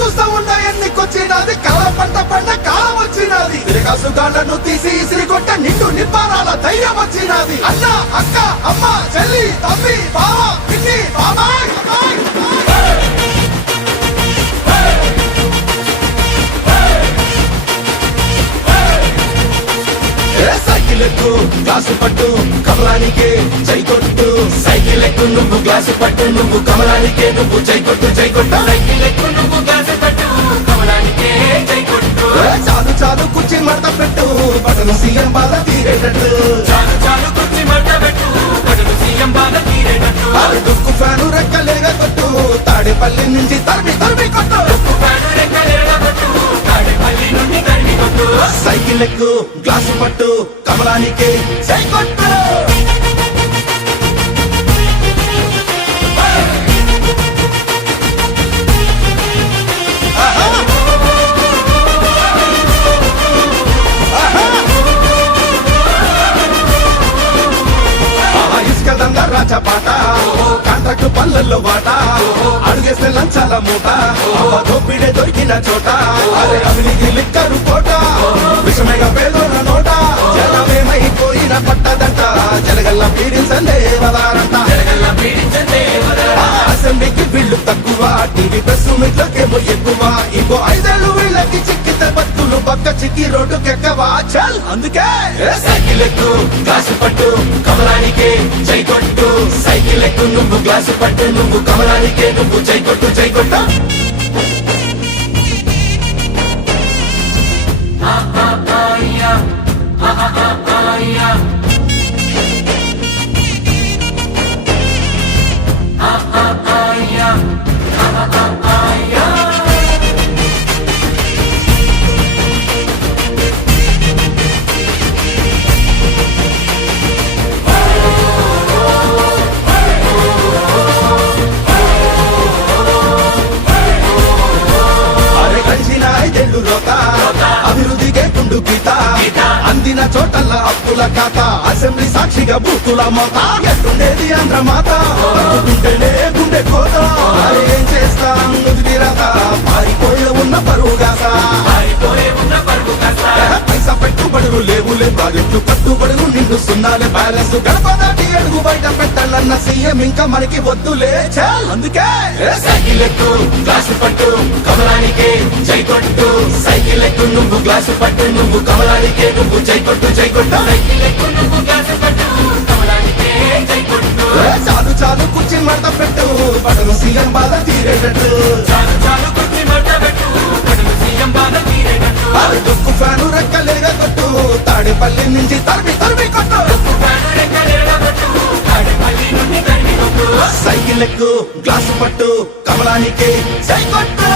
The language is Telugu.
చూస్తా ఉన్నా ఎన్నికొచ్చినది కల పంట పంట కాలం వచ్చినది. తిరగాసుగాళ్ళను తీసి ఇసిరి కొట్ట నిండు నిప్పారాల ధైర్యం వచ్చినది. అన్న అక్క అమ్మ చెల్లి తమ్మి బావ పిన్ని బాబాయ్ సైకిల్ గ్లాసు పట్టు కమలానికే జై కొట్టు. సైకిల్ ఎక్కు నువ్వు గ్లాసు పట్టు నువ్వు కమలానికే నువ్వు జై కొట్టు జై కొట్టు. సైకిల్ ఎక్కు నువ్వు సీఎం బాధ తీరేటట్టు. చాలు చాలు కుర్చీ మడత పెట్టు. బడులు సీఎం బాధ తీరేటట్టు. ఆరు డుక్కు ఫ్యాను రెక్కలేగా కొట్టు. తాడేపల్లి నుంచి తరిమి తరిమి కొట్టు. ఫ్యాను రెక్కలేగా కొట్టు. తాడేపల్లి నుండి తరిమి కొట్టు. సైకిల్ ఎక్కు గ్లాసు పట్టు. కమలానికే కొట్టు. అడుగేస్తే మూట. దోపిడే దొరికిన చోట. అరే అవినీతి లిక్కరు కోట. విషమేగా పేదోన నోట. జనమేమైపోయిన పట్టదంట. జలగల్ల పీడించలే వదారంట. జరగల్ల పీడించండి అసెంబ్లీకి బిల్లు తక్కువ. టీవీ ప్రెస్ మీట్లకేమో ఎక్కువ. ఇంకో ఐదేళ్ళు వీళ్ళకి చిక్కితే బతులు పక్క చిక్కి రోడ్డు కెక్కవా చల్ అందుకే. సైకిల్ ఎక్కు కాసు పట్టు కమలానికి జై కొట్టు నువ్వు గ్లాసు పట్టు నువ్వు కమలానికే నువ్వు చైకొట్టు చైకొట్టు. రోత. అభివృద్ధికే కుండు గీత అందిన చోటల్ల అప్పుల ఖాత అసెంబ్లీ సాక్షిగా బూతుల మోత. ఎట్టుండేది ఆంధ్ర మాత గుండె కోత. ఏం చేస్తాం రాత? పారిపోయే ఉన్న పరుగు కథ పైసా పెట్టుబడులు లేవులే. ప్రాజెక్టు కట్టుబడులు నిండు సున్నాలే బ్యాలెన్స్ గడప దాటి అడుగు బయట పెట్టాలన్న సీఎం ఇంకా మనకి వద్దులే. చాల్ అందుకే. సైకిల్ ఎక్కు గ్లాసు పట్టు కమలానికే జై కొట్టు. గ్లాసు పట్టు నువ్వు కమలానికే నువ్వు జై కొట్టు నువ్వు గ్లాసు పట్టు కమలానికే చాలు చాలు కుర్చీ మడత పెట్టు. బటను సీఎం బాధ తీరేటట్టు. చాలు చాలు కుర్చీ మడత పెట్టు. బడులు సీఎం బాధ తీరేటట్టు. దుక్కు ఫ్యాను రెక్కలేగా కొట్టు. తాడేపల్లి నుంచి తరిమి తరిమి కొట్టు. ఫ్యాను రెక్కలేగా కొట్టు. తాడేపల్లి నుండి తరిమి కొట్టు. సైకిల్ ఎక్కు గ్లాసు పట్టు. కమలానికి జై కొట్టు